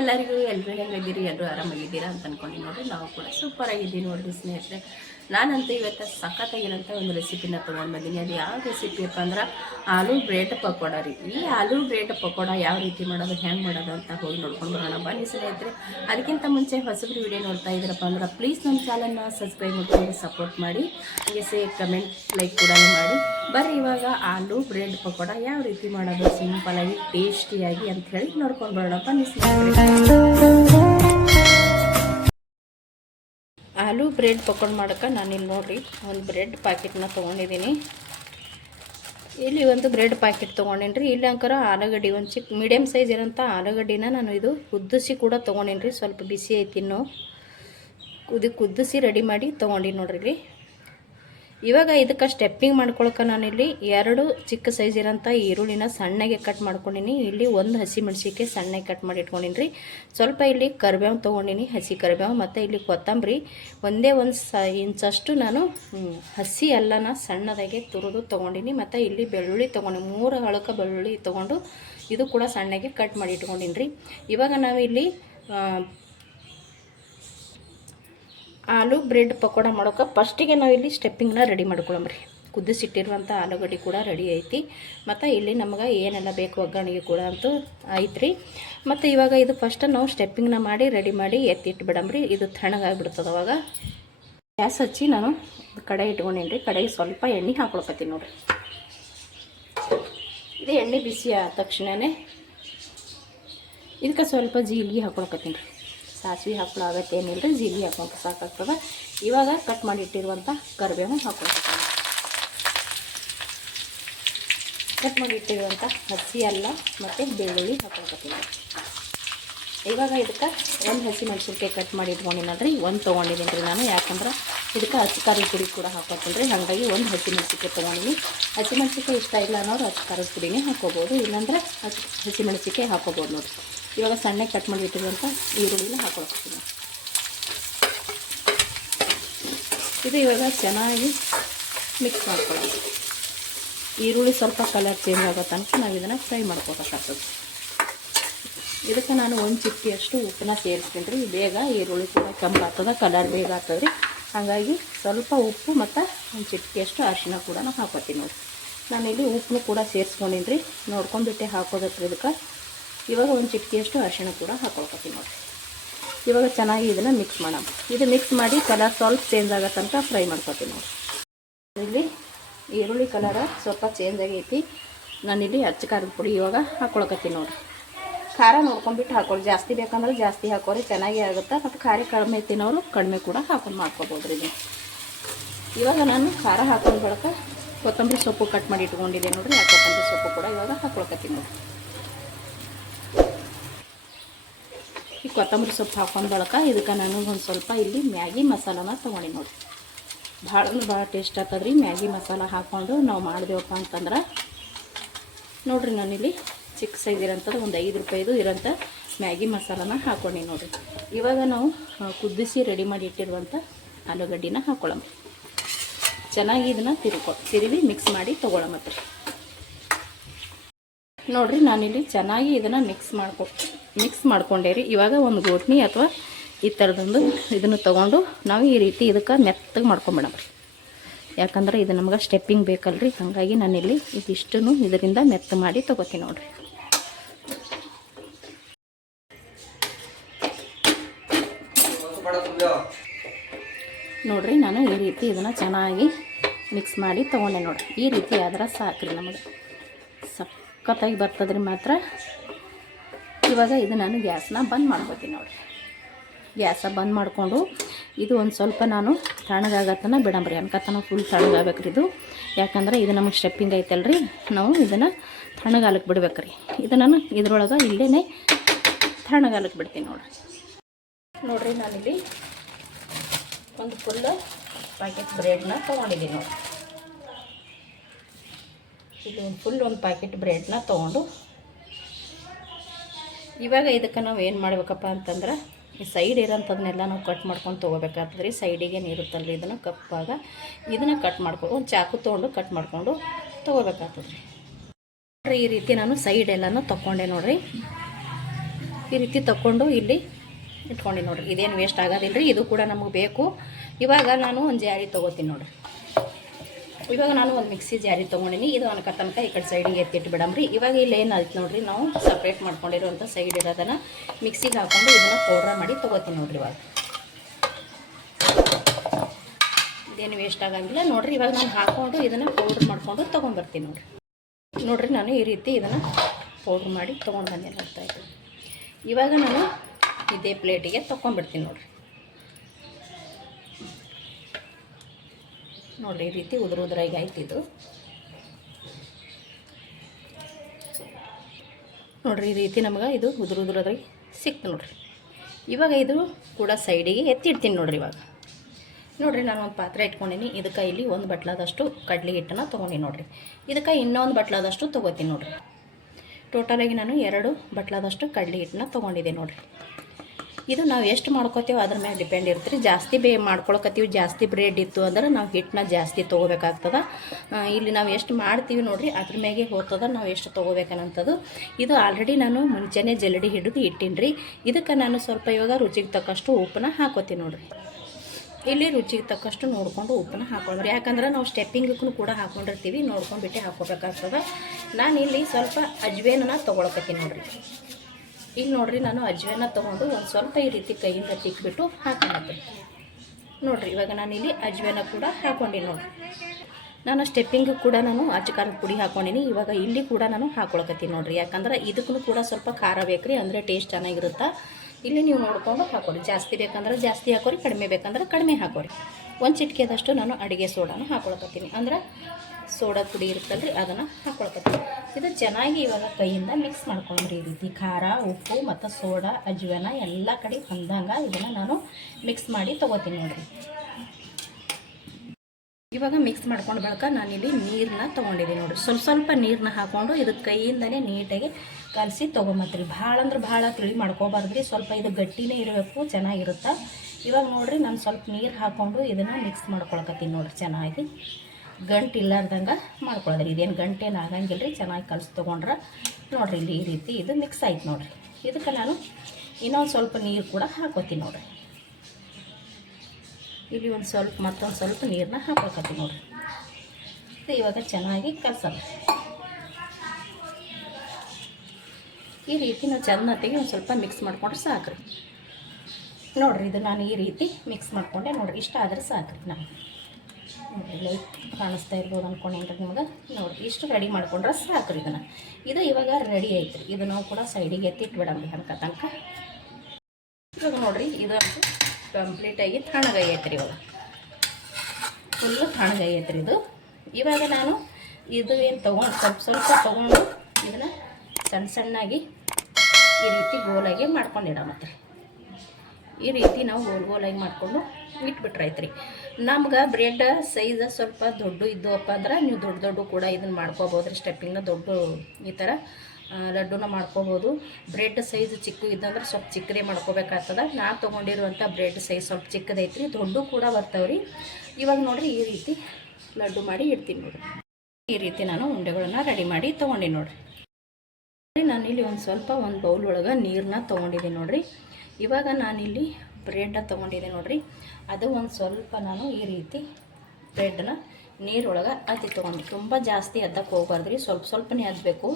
ಎಲ್ಲರಿಗೂ ಎಲ್ಲರೂ ಹೆಂಗಿದ್ದೀರಿ, ಎಲ್ಲರೂ ಆರಾಮಾಗಿದ್ದೀರಾ ಅಂತ ಅಂದ್ಕೊಂಡು ನೋಡಿರಿ. ನಾವು ಕೂಡ ಸೂಪರ್ ಆಗಿದ್ದೀವಿ ನೋಡಿರಿ ಸ್ನೇಹಿತರೆ. ನಾನಂತೂ ಇವತ್ತು ಸಖತ್ತಾಗಿರೋಂಥ ಒಂದು ರೆಸಿಪಿನ ತೊಗೊಂಡು ಬಂದೀನಿ. ಅದು ಯಾವ ರೆಸಿಪಿ ಅಪ್ಪ ಅಂದ್ರೆ ಆಲೂ ಬ್ರೆಡ್ ಪಕೋಡ ರೀ. ಈ ಆಲೂ ಬ್ರೆಡ್ ಪಕೋಡ ಯಾವ ರೀತಿ ಮಾಡೋದು, ಹೆಂಗೆ ಮಾಡೋದು ಅಂತ ಹೋಗಿ ನೋಡ್ಕೊಂಡು ಬರೋಣ ಬನ್ನಿ ಸ್ನೇಹಿತರೆ. ಅದಕ್ಕಿಂತ ಮುಂಚೆ ಹೊಸಬ್ರು ವಿಡಿಯೋ ನೋಡ್ತಾ ಇದ್ದೀರಪ್ಪ ಅಂದ್ರೆ ಪ್ಲೀಸ್ ನಮ್ಮ ಚಾನಲ್ನ ಸಬ್ಸ್ಕ್ರೈಬ್ ಮಾಡ್ಕೊಂಡು ಸಪೋರ್ಟ್ ಮಾಡಿ, ಹಾಗೆ ಕಮೆಂಟ್ ಲೈಕ್ ಕೂಡ ಮಾಡಿ. ಬರ್ರಿ ಇವಾಗ ಆಲೂ ಬ್ರೆಡ್ ಪಕೋಡ ಯಾವ ರೀತಿ ಮಾಡೋದು ಸಿಂಪಲಾಗಿ ಟೇಸ್ಟಿಯಾಗಿ ಅಂತ ಹೇಳಿ ನೋಡ್ಕೊಂಡು ಬರೋಣ ಬನ್ನಿ ಸ್ನೇಹಿತರೆ. ಆಲೂ ಬ್ರೆಡ್ ಪಕೋಡ ಮಾಡೋಕ್ಕೆ ನಾನಿಲ್ಲಿ ನೋಡಿರಿ ಒಂದು ಬ್ರೆಡ್ ಪ್ಯಾಕೆಟ್ನ ತೊಗೊಂಡಿದ್ದೀನಿ. ಇಲ್ಲಿ ಒಂದು ಬ್ರೆಡ್ ಪ್ಯಾಕೆಟ್ ತೊಗೊಂಡೇನಿ ರೀ. ಇಲ್ಲಿ ಅಂಕರ ಆಲೂಗಡ್ಡೆ ಒಂದು ಚಿಕ್ಕ ಮೀಡಿಯಮ್ ಸೈಜ್ ಇರೋಂಥ ಆಲೂಗಡ್ಡಿನ ನಾನು ಇದು ಕುದಿಸಿ ಕೂಡ ತೊಗೊಂಡೇನಿ ರೀ. ಸ್ವಲ್ಪ ಬಿಸಿ ಐತಿ ಇನ್ನೂ ಕುದಿಸಿ ರೆಡಿ ಮಾಡಿ ತೊಗೊಂಡಿನಿ ನೋಡ್ರಿ ಇಲ್ಲಿ. ಇವಾಗ ಇದಕ್ಕೆ ಸ್ಟೆಪ್ಪಿಂಗ್ ಮಾಡ್ಕೊಳಕ್ಕೆ ನಾನಿಲ್ಲಿ 2 ಚಿಕ್ಕ ಸೈಜ್ ಇರೋಂಥ ಈರುಳ್ಳಿನ ಸಣ್ಣಗೆ ಕಟ್ ಮಾಡ್ಕೊಂಡಿನಿ. ಇಲ್ಲಿ ಒಂದು ಹಸಿ ಮೆಣಸಿನ್ಕಾಯಿ ಸಣ್ಣಗೆ ಕಟ್ ಮಾಡಿ ಇಟ್ಕೊಂಡಿನಿ ರೀ. ಸ್ವಲ್ಪ ಇಲ್ಲಿ ಕರಿಬೇವು ತೊಗೊಂಡಿನಿ, ಹಸಿ ಕರಿಬೇವು, ಮತ್ತು ಇಲ್ಲಿ ಕೊತ್ತಂಬರಿ ಒಂದೇ 1 ಇಂಚಷ್ಟು ನಾನು ಹಸಿ ಅಲ್ಲನ ಸಣ್ಣದಾಗೆ ತುರಿದು ತೊಗೊಂಡಿನಿ. ಮತ್ತು ಇಲ್ಲಿ ಬೆಳ್ಳುಳ್ಳಿ ತೊಗೊಂಡು 3 ಹಳಕ ಬೆಳ್ಳುಳ್ಳಿ ತೊಗೊಂಡು ಇದು ಕೂಡ ಸಣ್ಣಗೆ ಕಟ್ ಮಾಡಿ ಇಟ್ಕೊಂಡಿನಿ ರೀ. ಇವಾಗ ನಾವು ಇಲ್ಲಿ ಆಲೂ ಬ್ರೆಡ್ ಪಕೋಡ ಮಾಡೋಕೆ ಫಸ್ಟಿಗೆ ನಾವು ಇಲ್ಲಿ ಸ್ಟೆಪ್ಪಿಂಗ್ನ ರೆಡಿ ಮಾಡ್ಕೊಳ್ಳೋಮ್ರಿ. ಕುದಿಸಿಟ್ಟಿರುವಂಥ ಆಲೂಗಡ್ಡೆ ಕೂಡ ರೆಡಿ ಐತಿ. ಮತ್ತು ಇಲ್ಲಿ ನಮಗೆ ಏನೆಲ್ಲ ಬೇಕು ಒಗ್ಗರಣೆಗೆ ಕೂಡ ಅಂತೂ ಐತ್ರಿ. ಮತ್ತು ಇವಾಗ ಇದು ಫಸ್ಟ್ ನಾವು ಸ್ಟೆಪ್ಪಿಂಗ್ನ ಮಾಡಿ ರೆಡಿ ಮಾಡಿ ಎತ್ತಿಟ್ಟು ಬಿಡಮ್ರಿ. ಇದು ತಣ್ಣಗಾಗ್ಬಿಡ್ತದೆ. ಅವಾಗ ಗ್ಯಾಸ್ ಹಚ್ಚಿ ನಾನು ಕಡಾಯಿ ಇಟ್ಕೊಂಡೇನಿ ರೀ. ಕಡಾಯಿಗೆ ಸ್ವಲ್ಪ ಎಣ್ಣೆ ಹಾಕೊಳ್ಕತ್ತೀನಿ ನೋಡಿರಿ. ಇದು ಎಣ್ಣೆ ಬಿಸಿ ಆದ ತಕ್ಷಣವೇ ಇದಕ್ಕೆ ಸ್ವಲ್ಪ ಜೀರಿಗೆ ಹಾಕೊಳ್ಕತ್ತೀನಿ ರೀ. ಸಾಸಿವೆ ಹಾಕೊಳ್ಳೋ ಆಗತ್ತೆ ಏನಿಲ್ಲ ರೀ, ಜೀರಿಗೆ ಹಾಕೊಂಡ್ರೆ ಸಾಕಾಗ್ತದೆ. ಇವಾಗ ಕಟ್ ಮಾಡಿಟ್ಟಿರುವಂಥ ಕರಿಬೇವು ಹಾಕೊಳ್ತೀನಿ. ಕಟ್ ಮಾಡಿಟ್ಟಿರುವಂಥ ಹಸಿ ಅಲ್ಲ ಮತ್ತು ಬೆಳ್ಳುಳ್ಳಿ ಹಾಕೊಳ್ತೀನಿ. ಇವಾಗ ಇದಕ್ಕೆ ಒಂದು ಹಸಿ ಮೆಣಸಿನ್ಕಾಯಿ ಕಟ್ ಮಾಡಿ ಇಟ್ಕೊಂಡಿನಲ್ರಿ, ಒಂದು ತೊಗೊಂಡಿದ್ದೀನಿ ರೀ ನಾನು. ಯಾಕಂದ್ರೆ ಇದಕ್ಕೆ ಹಸಿ ಖಾರದ ಪುಡಿ ಕೂಡ ಹಾಕೋತೀನಿ ರೀ. ಹಾಗಾಗಿ ಒಂದು ಹಸಿ ಮೆಣಸಿನ್ಕಾಯಿ ತೊಗೊಂಡಿನಿ. ಹಸಿ ಮೆಣಸಿನ್ಕಾಯಿ ಇಷ್ಟ ಇಲ್ಲ ಅನ್ನೋರು ಹಸಿ ಖಾರದ ಪುಡಿನೇ ಹಾಕೋಬೋದು, ಇಲ್ಲಾಂದ್ರೆ ಹಸಿ ಮೆಣಸಿನ್ಕಾಯಿ ಹಾಕೋಬೋದು ನೋಡಿರಿ. ಇವಾಗ ಸಣ್ಣ ಕಟ್ ಮಾಡಿ ಇಟ್ಟಿರುವಂಥ ಈರುಳ್ಳಿನ ಹಾಕೊಳ್ತೀನಿ. ಇದು ಇವಾಗ ಚೆನ್ನಾಗಿ ಮಿಕ್ಸ್ ಮಾಡ್ಕೊಳ್ಳೋದು. ಈರುಳ್ಳಿ ಸ್ವಲ್ಪ ಕಲರ್ ಚೇಂಜ್ ಆಗೋ ತನಕ ನಾವು ಇದನ್ನು ಫ್ರೈ ಮಾಡ್ಕೋಬೇಕಾಗ್ತದೆ. ಇದಕ್ಕೆ ನಾನು 1 ಚಿಟಿಕೆಯಷ್ಟು ಉಪ್ಪನ್ನ ಸೇರಿಸ್ತೀನಿ ರೀ. ಬೇಗ ಈರುಳ್ಳಿ ಕೂಡ ಕೆಂಪಾಗ್ತದೆ, ಕಲರ್ ಬೇಗ ಆಗ್ತದೆ ರೀ. ಹಾಗಾಗಿ ಸ್ವಲ್ಪ ಉಪ್ಪು ಮತ್ತು 1 ಚಿಟಿಕೆಯಷ್ಟು ಅರಿಶಿನ ಕೂಡ ನಾನು ಹಾಕೋತೀನಿ ನೋಡಿ. ನಾನಿಲ್ಲಿ ಉಪ್ಪನ್ನು ಕೂಡ ಸೇರಿಸ್ಕೊಂಡಿನಿ ರೀ. ನೋಡ್ಕೊಂಡ್ಬಿಟ್ಟೆ ಹಾಕೋದಕ್ಕೆ ಇದಕ್ಕೆ. ಇವಾಗ 1 ಚಿಟಿಕೆಯಷ್ಟು ಅರಿಶಿಣ ಕೂಡ ಹಾಕೊಳ್ಕೊತೀನಿ ನೋಡಿ. ಇವಾಗ ಚೆನ್ನಾಗಿ ಇದನ್ನು ಮಿಕ್ಸ್ ಮಾಡೋಣ. ಇದು ಮಿಕ್ಸ್ ಮಾಡಿ ಕಲರ್ ಸ್ವಲ್ಪ ಚೇಂಜ್ ಆಗೋ ತನಕ ಫ್ರೈ ಮಾಡ್ಕೊತೀನಿ ನೋಡಿ. ಇಲ್ಲಿ ಈರುಳ್ಳಿ ಕಲರ ಸ್ವಲ್ಪ ಚೇಂಜ್ ಆಗೈತಿ. ನಾನಿಲ್ಲಿ ಅಚ್ಚ ಖಾರದ ಪುಡಿ ಇವಾಗ ಹಾಕೊಳ್ಕತ್ತೀನಿ ನೋಡಿ. ಖಾರ ನೋಡ್ಕೊಂಡ್ಬಿಟ್ಟು ಹಾಕೊಳ್ಳಿ. ಜಾಸ್ತಿ ಬೇಕಂದ್ರೆ ಜಾಸ್ತಿ ಹಾಕೋರಿ, ಚೆನ್ನಾಗಿ ಆಗುತ್ತೆ. ಮತ್ತು ಖಾರ ಕಡಿಮೆ ತಿನ್ನೋರು ಕಡಿಮೆ ಕೂಡ ಹಾಕೊಂಡು ಮಾಡ್ಕೊಬೋದು ರೀ. ಇದು ಇವಾಗ ನಾನು ಖಾರ ಹಾಕೊಂಡು ಬಳಕ ಕೊತ್ತಂಬರಿ ಸೊಪ್ಪು ಕಟ್ ಮಾಡಿ ಇಟ್ಕೊಂಡಿದ್ದೆ ನೋಡಿರಿ. ಆ ಕೊತ್ತಂಬರಿ ಸೊಪ್ಪು ಕೂಡ ಇವಾಗ ಹಾಕೊಳ್ಕತ್ತೀನಿ ನೋಡಿ. ಈ ಕೊತ್ತಂಬರಿ ಸೊಪ್ಪು ಹಾಕೊಂಡು ಬಳಕ ಇದಕ್ಕೆ ನಾನು ಒಂದು ಸ್ವಲ್ಪ ಇಲ್ಲಿ ಮ್ಯಾಗಿ ಮಸಾಲಾನ ತೊಗೊಂಡು ನೋಡಿ. ಭಾಳ ಟೇಸ್ಟ್ ಆಗ್ತದೆ ರೀ ಮ್ಯಾಗಿ ಮಸಾಲ ಹಾಕ್ಕೊಂಡು ನಾವು ಮಾಡಿದೆವಪ್ಪ ಅಂತಂದ್ರೆ. ನೋಡಿರಿ ನಾನಿಲ್ಲಿ ಚಿಕ್ಕ ಸೈಜ್ ಇರೋಂಥದ್ದು ಒಂದು 5 ರೂಪಾಯಿದು ಇರೋಂಥ ಮ್ಯಾಗಿ ಮಸಾಲಾನ ಹಾಕ್ಕೊಂಡು ನೋಡಿರಿ. ಇವಾಗ ನಾವು ಕುದಿಸಿ ರೆಡಿ ಮಾಡಿ ಇಟ್ಟಿರುವಂಥ ಆಲೂಗಡ್ಡಿನ ಹಾಕೊಳ್ಳೋಣ. ಚೆನ್ನಾಗಿ ಇದನ್ನು ತಿರುವಿ ಮಿಕ್ಸ್ ಮಾಡಿ ತೊಗೊಳಮತ್ರಿ. ನೋಡಿರಿ ನಾನಿಲ್ಲಿ ಚೆನ್ನಾಗಿ ಇದನ್ನು ಮಿಕ್ಸ್ ಮಾಡ್ಕೊಂಡೆ ರೀ. ಇವಾಗ ಒಂದು ಗೋಟ್ನಿ ಅಥವಾ ಈ ಥರದೊಂದು ಇದನ್ನು ತೊಗೊಂಡು ನಾವು ಈ ರೀತಿ ಇದಕ್ಕೆ ಮೆತ್ತಗೆ ಮಾಡ್ಕೊಂಬಿಡಮ್ರಿ. ಯಾಕಂದ್ರೆ ಇದು ನಮ್ಗೆ ಸ್ಟೆಪ್ಪಿಂಗ್ ಬೇಕಲ್ರಿ. ಹಾಗಾಗಿ ನಾನಿಲ್ಲಿ ಇದಿಷ್ಟನ್ನು ಇದರಿಂದ ಮೆತ್ತ ಮಾಡಿ ತೊಗೋತೀನಿ ನೋಡಿರಿ. ನೋಡಿರಿ ನಾನು ಈ ರೀತಿ ಇದನ್ನು ಚೆನ್ನಾಗಿ ಮಿಕ್ಸ್ ಮಾಡಿ ತೊಗೊಂಡೆ ನೋಡಿರಿ. ಈ ರೀತಿ ಆದ್ರೆ ಸಾಕ್ರಿ, ನಮಗೆ ಸಖತ್ತಾಗಿ ಬರ್ತದ್ರಿ ಮಾತ್ರ. ಇವಾಗ ಇದು ನಾನು ಗ್ಯಾಸ್ನ ಬಂದ್ ಮಾಡ್ಕೋತೀನಿ ನೋಡಿರಿ. ಗ್ಯಾಸ ಬಂದ್ ಮಾಡಿಕೊಂಡು ಇದು ಒಂದು ಸ್ವಲ್ಪ ನಾನು ತಣ್ಣಗಾಗತ್ತನ ಬಿಡಂಬ್ರಿ. ಅನ್ಕತನ ಫುಲ್ ತಣ್ಣಗಾಗಬೇಕ್ರಿ ಇದು. ಯಾಕಂದ್ರೆ ಇದು ನಮಗೆ ಸ್ಟೆಪ್ಪಿಂಗ್ ಐತಲ್ರಿ, ನಾವು ಇದನ್ನು ತಣ್ಣಗಾಲಕ್ಕೆ ಬಿಡ್ಬೇಕ್ರಿ. ಇದು ನಾನು ಇದ್ರೊಳಗೆ ಇಲ್ಲೇ ತಣ್ಣಗಾಲಕ್ಕೆ ಬಿಡ್ತೀನಿ ನೋಡಿರಿ. ನಾನಿಲ್ಲಿ ಒಂದು ಫುಲ್ ಪ್ಯಾಕೆಟ್ ಬ್ರೆಡ್ನ ತೊಗೊಂಡಿದ್ದೀನಿ ನೋಡಿ. ಇಲ್ಲಿ ಒಂದು ಪ್ಯಾಕೆಟ್ ಬ್ರೆಡ್ನ ತೊಗೊಂಡು ಇವಾಗ ಇದಕ್ಕೆ ನಾವು ಏನು ಮಾಡಬೇಕಪ್ಪ ಅಂತಂದ್ರೆ ಈ ಸೈಡ್ ಇರೋಂಥದನ್ನೆಲ್ಲ ನಾವು ಕಟ್ ಮಾಡ್ಕೊಂಡು ತೊಗೋಬೇಕಾಗ್ತದೆ ರೀ. ಸೈಡಿಗೆ ಇರುತ್ತಲ್ರಿ ಇದನ್ನು ಕಪ್ಪಾಗ ಇದನ್ನು ಕಟ್ ಮಾಡ್ಕೊಂಡು ಒಂದು ಚಾಕು ತೊಗೊಂಡು ಕಟ್ ಮಾಡಿಕೊಂಡು ತೊಗೋಬೇಕಾಗ್ತದೆ ರೀ. ಈ ರೀತಿ ನಾನು ಸೈಡ್ ಎಲ್ಲನೂ ತೊಗೊಂಡೆ ನೋಡಿರಿ. ಈ ರೀತಿ ತಗೊಂಡು ಇಲ್ಲಿ ಇಟ್ಕೊಂಡು ನೋಡಿರಿ. ಇದೇನು ವೇಸ್ಟ್ ಆಗೋದಿಲ್ಲ ರೀ, ಇದು ಕೂಡ ನಮಗೆ ಬೇಕು. ಇವಾಗ ನಾನು ಒಂದು ಜಾರಿ ತೊಗೋತೀನಿ ನೋಡಿರಿ. ಇವಾಗ ನಾನು ಒಂದು ಮಿಕ್ಸಿ ಜಾರಿ ತೊಗೊಂಡಿನಿ. ಇದು ಅನ್ಕ ತನಕ ಈ ಕಡೆ ಸೈಡಿಗೆ ಎತ್ತಿಟ್ಟು ಬಿಡಮ್ರಿ. ಇವಾಗ ಇಲ್ಲಿ ಏನಾಯ್ತು ನೋಡಿರಿ, ನಾವು ಸಪ್ರೇಟ್ ಮಾಡ್ಕೊಂಡಿರೋಂಥ ಸೈಡ್ ಇರೋದನ್ನು ಮಿಕ್ಸಿಗೆ ಹಾಕ್ಕೊಂಡು ಇದನ್ನು ಪೌಡ್ರ್ ಮಾಡಿ ತೊಗೋತೀನಿ ನೋಡಿರಿ. ಇವಾಗ ಇದೇನು ವೇಸ್ಟ್ ಆಗಂಗಿಲ್ಲ ನೋಡಿರಿ. ಇವಾಗ ನಾನು ಹಾಕ್ಕೊಂಡು ಇದನ್ನು ಪೌಡ್ರ್ ಮಾಡಿಕೊಂಡು ತೊಗೊಂಬರ್ತೀನಿ ನೋಡಿರಿ. ನಾನು ಈ ರೀತಿ ಇದನ್ನು ಪೌಡ್ರ್ ಮಾಡಿ ತೊಗೊಂಡು ಬಂದೆ ನೋಡ್ತಾಯಿದ್ದೀನಿ. ಇವಾಗ ನಾನು ಇದೇ ಪ್ಲೇಟಿಗೆ ತೊಗೊಂಡ್ಬಿಡ್ತೀನಿ ನೋಡಿರಿ. ನೋಡಿರಿ ಈ ರೀತಿ ಉದುರಾಗಿ ಆಯ್ತಿದ್ದು ನೋಡಿರಿ. ಈ ರೀತಿ ನಮಗೆ ಇದು ಉದುರಾಗಿ ಸಿಕ್ತು ನೋಡಿರಿ. ಇವಾಗ ಇದು ಕೂಡ ಸೈಡಿಗೆ ಎತ್ತಿಡ್ತೀನಿ ನೋಡಿರಿ. ಇವಾಗ ನೋಡಿರಿ, ನಾನು ಒಂದು ಪಾತ್ರೆ ಇಟ್ಕೊಂಡೀನಿ. ಇದಕ್ಕೆ ಇಲ್ಲಿ ಒಂದು ಬಟ್ಲಾದಷ್ಟು ಕಡಲೆ ಹಿಟ್ಟನ್ನು ತೊಗೊಂಡಿನಿ ನೋಡಿರಿ. ಇದಕ್ಕೆ ಇನ್ನೊಂದು ಬಟ್ಲಾದಷ್ಟು ತೊಗೋತೀನಿ ನೋಡಿರಿ. ಟೋಟಲಾಗಿ ನಾನು 2 ಬಟ್ಲಾದಷ್ಟು ಕಡಲೆ ಹಿಟ್ಟನ್ನ ತೊಗೊಂಡಿದ್ದೆ ನೋಡಿರಿ. ಇದು ನಾವು ಎಷ್ಟು ಮಾಡ್ಕೋತೀವೋ ಅದ್ರ ಮೇಲೆ ಡಿಪೆಂಡ್ ಇರ್ತೀರಿ. ಜಾಸ್ತಿ ಮಾಡ್ಕೊಳಕತ್ತೀವಿ, ಜಾಸ್ತಿ ಬ್ರೆಡ್ ಇತ್ತು ಅಂದ್ರೆ ನಾವು ಹಿಟ್ಟನ್ನ ಜಾಸ್ತಿ ತೊಗೋಬೇಕಾಗ್ತದೆ. ಇಲ್ಲಿ ನಾವು ಎಷ್ಟು ಮಾಡ್ತೀವಿ ನೋಡಿರಿ ಅದ್ರ ಮ್ಯಾಗೆ ಹೋಗ್ತದೆ ನಾವು ಎಷ್ಟು ತೊಗೋಬೇಕನ್ನಂಥದ್ದು. ಇದು ಆಲ್ರೆಡಿ ನಾನು ಮುಂಚೆನೇ ಜಲ್ಲಡಿ ಹಿಡಿದು ಇಟ್ಟೀನಿ ರೀ. ಇದಕ್ಕೆ ನಾನು ಸ್ವಲ್ಪ ಇವಾಗ ರುಚಿಗೆ ತಕ್ಕಷ್ಟು ಉಪ್ಪನ್ನ ಹಾಕೋತೀನಿ ನೋಡಿರಿ. ಇಲ್ಲಿ ರುಚಿಗೆ ತಕ್ಕಷ್ಟು ನೋಡ್ಕೊಂಡು ಉಪ್ಪನ್ನ ಹಾಕೊಂಡ್ರಿ. ಯಾಕಂದ್ರೆ ನಾವು ಸ್ಟೆಪ್ಪಿಂಗಕ್ಕೂ ಕೂಡ ಹಾಕೊಂಡಿರ್ತೀವಿ, ನೋಡ್ಕೊಂಡ್ಬಿಟ್ಟು ಹಾಕೋಬೇಕಾಗ್ತದೆ. ನಾನು ಇಲ್ಲಿ ಸ್ವಲ್ಪ ಅಜ್ವೇನನ್ನ ತೊಗೊಳಕತ್ತೀನಿ ನೋಡಿರಿ. ಈಗ ನೋಡಿರಿ, ನಾನು ಅಜ್ವೇನ ತೊಗೊಂಡು ಒಂದು ಸ್ವಲ್ಪ ಈ ರೀತಿ ಕೈಯಿಂದ ತಿಕ್ಬಿಟ್ಟು ಹಾಕೊಂಡ್ತೀನಿ ನೋಡಿರಿ. ಇವಾಗ ನಾನು ಇಲ್ಲಿ ಅಜ್ವೇನ ಕೂಡ ಹಾಕ್ಕೊಂಡು ನೋಡಿರಿ. ನಾನು ಸ್ಟೆಪ್ಪಿಂಗ್ ಕೂಡ ನಾನು ಅಚ್ಚಕಾರದ ಪುಡಿ ಹಾಕ್ಕೊಂಡಿನಿ. ಇವಾಗ ಇಲ್ಲಿ ಕೂಡ ನಾನು ಹಾಕೊಳಕತ್ತೀನಿ ನೋಡಿರಿ. ಯಾಕಂದ್ರೆ ಇದಕ್ಕೂ ಕೂಡ ಸ್ವಲ್ಪ ಖಾರ ಬೇಕ್ರಿ, ಅಂದರೆ ಟೇಸ್ಟ್ ಚೆನ್ನಾಗಿರುತ್ತೆ. ಇಲ್ಲಿ ನೀವು ನೋಡ್ಕೊಂಡು ಹಾಕೋರಿ. ಜಾಸ್ತಿ ಬೇಕಂದ್ರೆ ಜಾಸ್ತಿ ಹಾಕೋರಿ, ಕಡಿಮೆ ಬೇಕಂದ್ರೆ ಕಡಿಮೆ ಹಾಕೋರಿ. ಒಂದು ಚಿಟಿಕೆದಷ್ಟು ನಾನು ಅಡುಗೆ ಸೋಡಾನು ಹಾಕೊಳಕತ್ತೀನಿ, ಅಂದ್ರೆ ಸೋಡಾ ಪುಡಿ ಇರುತ್ತಲ್ರಿ ಅದನ್ನು ಹಾಕೊಳಕತ್ತೀನಿ. ಇದು ಚೆನ್ನಾಗಿ ಇವಾಗ ಕೈಯಿಂದ ಮಿಕ್ಸ್ ಮಾಡ್ಕೊಂಡ್ರಿ. ಈ ರೀತಿ ಖಾರ, ಉಪ್ಪು ಮತ್ತು ಸೋಡಾ, ಅಜ್ವೇನ ಎಲ್ಲ ಕಡೆ ಹೊಂದಂಗೆ ಇದನ್ನು ನಾನು ಮಿಕ್ಸ್ ಮಾಡಿ ತೊಗೋತೀನಿ ನೋಡಿರಿ. ಇವಾಗ ಮಿಕ್ಸ್ ಮಾಡ್ಕೊಂಡು ಬಳಿಕ ನಾನಿಲ್ಲಿ ನೀರನ್ನ ತೊಗೊಂಡಿದ್ದೀನಿ ನೋಡಿರಿ. ಸ್ವಲ್ಪ ನೀರನ್ನ ಹಾಕ್ಕೊಂಡು ಇದಕ್ಕೆ ಕೈಯಿಂದನೇ ನೀಟಾಗಿ ಕಲಸಿ ತೊಗೊಂಬತ್ರಿ. ಭಾಳ ಅಂದ್ರೆ ಭಾಳ ತಿಳಿ ಮಾಡ್ಕೋಬಾರ್ದ್ರಿ, ಸ್ವಲ್ಪ ಇದು ಗಟ್ಟಿನೇ ಇರಬೇಕು, ಚೆನ್ನಾಗಿರುತ್ತೆ. ಇವಾಗ ನೋಡಿರಿ, ನಾನು ಸ್ವಲ್ಪ ನೀರು ಹಾಕ್ಕೊಂಡು ಇದನ್ನು ಮಿಕ್ಸ್ ಮಾಡ್ಕೊಳಕತ್ತೀನಿ ನೋಡಿರಿ. ಚೆನ್ನಾಗಿ ಗಂಟು ಇಲ್ಲಾರ್ದಂಗೆ ಮಾಡ್ಕೊಳ್ಳೋದ್ರಿ. ಇದೇನು ಗಂಟೇನು ಆಗಂಗಿಲ್ಲ ರೀ. ಚೆನ್ನಾಗಿ ಕಲಸಿ ತೊಗೊಂಡ್ರೆ ನೋಡಿರಿ ಇಲ್ಲಿ ಈ ರೀತಿ ಇದು ಮಿಕ್ಸ್ ಆಯ್ತು ನೋಡಿರಿ. ಇದಕ್ಕೆ ನಾನು ಇನ್ನೊಂದು ಸ್ವಲ್ಪ ನೀರು ಕೂಡ ಹಾಕೋತೀನಿ ನೋಡಿರಿ. ಇಲ್ಲಿ ಮತ್ತೊಂದು ಸ್ವಲ್ಪ ನೀರನ್ನ ಹಾಕೋಕತ್ತೀನಿ ನೋಡಿರಿ. ಇವಾಗ ಚೆನ್ನಾಗಿ ಕಲಸೋಣ. ಈ ರೀತಿ ನಾವು ಚೆನ್ನಾಗಿ ಒಂದು ಸ್ವಲ್ಪ ಮಿಕ್ಸ್ ಮಾಡ್ಕೊಂಡ್ರೆ ಸಾಕ್ರಿ ನೋಡಿರಿ. ಇದು ನಾನು ಈ ರೀತಿ ಮಿಕ್ಸ್ ಮಾಡಿಕೊಂಡೆ ನೋಡಿರಿ. ಇಷ್ಟ ಆದರೆ ಸಾಕ್ರಿ. ನಾನು ನೋಡಿರಿ ಲೈಟ್ ಕಾಣಿಸ್ತಾ ಇರ್ಬೋದು ಅಂದ್ಕೊಂಡೇನ್ರಿ ನಿಮ್ಗೆ. ನೋಡಿರಿ ಇಷ್ಟು ರೆಡಿ ಮಾಡ್ಕೊಂಡ್ರೆ ಸಾಕ್ರಿ. ಇದು ಇವಾಗ ರೆಡಿ ಐತ್ರಿ. ಇದು ನಾವು ಕೂಡ ಸೈಡಿಗೆ ಎತ್ತಿಟ್ಬಿಡಮ್ರಿ ಅನ್ಕ ತನಕ. ಇವಾಗ ನೋಡಿರಿ, ಇದು ಕಂಪ್ಲೀಟಾಗಿ ತಣ್ಣಗಾಗೈತ್ರಿ. ಇವಾಗ ಫುಲ್ಲು ತಣ್ಣಗಾಗೈತ್ರಿ ಇದು. ಇವಾಗ ನಾನು ಇದು ಏನು ತೊಗೊಂಡು ಸ್ವಲ್ಪ ತೊಗೊಂಡು ಇದನ್ನು ಸಣ್ಣಾಗಿ ಈ ರೀತಿ ಗೋಲಾಗಿ ಮಾಡ್ಕೊಂಡಿಡಮತ್ರಿ. ಈ ರೀತಿ ನಾವು ಗೋಲಾಗಿ ಮಾಡಿಕೊಂಡು ಇಟ್ಬಿಟ್ರೈತ್ರಿ. ನಮ್ಗೆ ಬ್ರೆಡ್ ಸೈಜ್ ಸ್ವಲ್ಪ ದೊಡ್ಡ ಇದ್ದವಪ್ಪ ಅಂದ್ರೆ ನೀವು ದೊಡ್ಡ ಕೂಡ ಇದನ್ನು ಮಾಡ್ಕೋಬೋದ್ರಿ. ಸ್ಟೆಪ್ಪಿಂಗ್ನ ದೊಡ್ಡ ಈ ಥರ ಲಡ್ಡುನ ಮಾಡ್ಕೋಬೋದು. ಬ್ರೆಡ್ ಸೈಜ್ ಚಿಕ್ಕ ಇದ್ದಂದ್ರೆ ಸ್ವಲ್ಪ ಚಿಕ್ಕದೇ ಮಾಡ್ಕೋಬೇಕಾಗ್ತದೆ. ನಾನು ತೊಗೊಂಡಿರುವಂಥ ಬ್ರೆಡ್ ಸೈಜ್ ಸ್ವಲ್ಪ ಚಿಕ್ಕದೈತ್ರಿ, ದೊಡ್ಡ ಕೂಡ ಬರ್ತಾವ್ರಿ. ಇವಾಗ ನೋಡಿರಿ ಈ ರೀತಿ ಲಡ್ಡು ಮಾಡಿ ಇಡ್ತೀನಿ ನೋಡಿರಿ. ಈ ರೀತಿ ನಾನು ಉಂಡೆಗಳನ್ನು ರೆಡಿ ಮಾಡಿ ತೊಗೊಂಡಿನಿ ನೋಡಿರಿ. ನಾನಿಲ್ಲಿ ಒಂದು ಬೌಲ್ ಒಳಗೆ ನೀರನ್ನ ತೊಗೊಂಡಿದ್ದೀನಿ ನೋಡಿರಿ. ಇವಾಗ ನಾನಿಲ್ಲಿ ಬ್ರೆಡ್ನ ತೊಗೊಂಡಿದ್ದೆ ನೋಡಿರಿ. ಅದು ಒಂದು ಸ್ವಲ್ಪ ನಾನು ಈ ರೀತಿ ಬ್ರೆಡ್ನ ನೀರೊಳಗೆ ಅದ್ದಿ ತೊಗೊಂಡು, ತುಂಬ ಜಾಸ್ತಿ ಅದ್ದಕ್ಕೆ ಹೋಗ್ಬಾರ್ದ್ರಿ, ಸ್ವಲ್ಪನೇ ಅದ್ದಬೇಕು.